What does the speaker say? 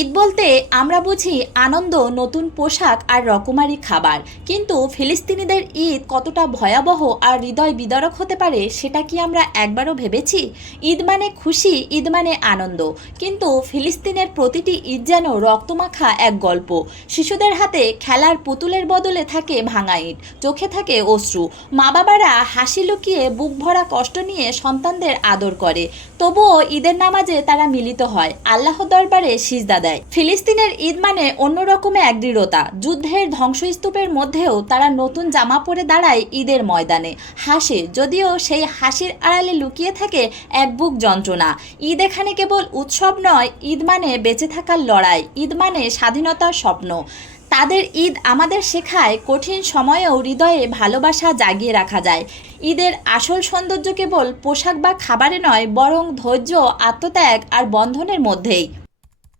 ঈদ বলতে আমরা বুঝি আনন্দ, নতুন পোশাক আর রকমারি খাবার। কিন্তু ফিলিস্তিনিদের ঈদ কতটা ভয়াবহ আর হৃদয় বিদারক হতে পারে সেটা কি আমরা একবারও ভেবেছি? ঈদ মানে খুশি, ঈদ মানে আনন্দ, কিন্তু ফিলিস্তিনের প্রতিটি ঈদ যেন রক্তমাখা এক গল্প। শিশুদের হাতে খেলার পুতুলের বদলে থাকে ভাঙা ইট, চোখে থাকে অশ্রু। মা বাবারা হাসি লুকিয়ে বুক ভরা কষ্ট নিয়ে সন্তানদের আদর করে, তবুও ঈদের নামাজে তারা মিলিত হয়, আল্লাহ দরবারে সিজদা দেয়। ফিলিস্তিনের ঈদ মানে অন্যরকম এক দৃঢ়তা। যুদ্ধের ধ্বংসস্তূপের মধ্যেও তারা নতুন জামা পরে দাঁড়ায় ঈদের ময়দানে, হাসে, যদিও সেই হাসির আড়ালে লুকিয়ে থাকে এক বুক যন্ত্রণা। ঈদ এখানে কেবল উৎসব নয়, ঈদ মানে বেঁচে থাকার লড়াই, ঈদ মানে স্বাধীনতার স্বপ্ন। তাদের ঈদ আমাদের শেখায় কঠিন সময়েও হৃদয়ে ভালোবাসা জাগিয়ে রাখা যায়। ঈদের আসল সৌন্দর্য কেবল পোশাক বা খাবারে নয়, বরং ধৈর্য, আত্মত্যাগ আর বন্ধনের মধ্যেই।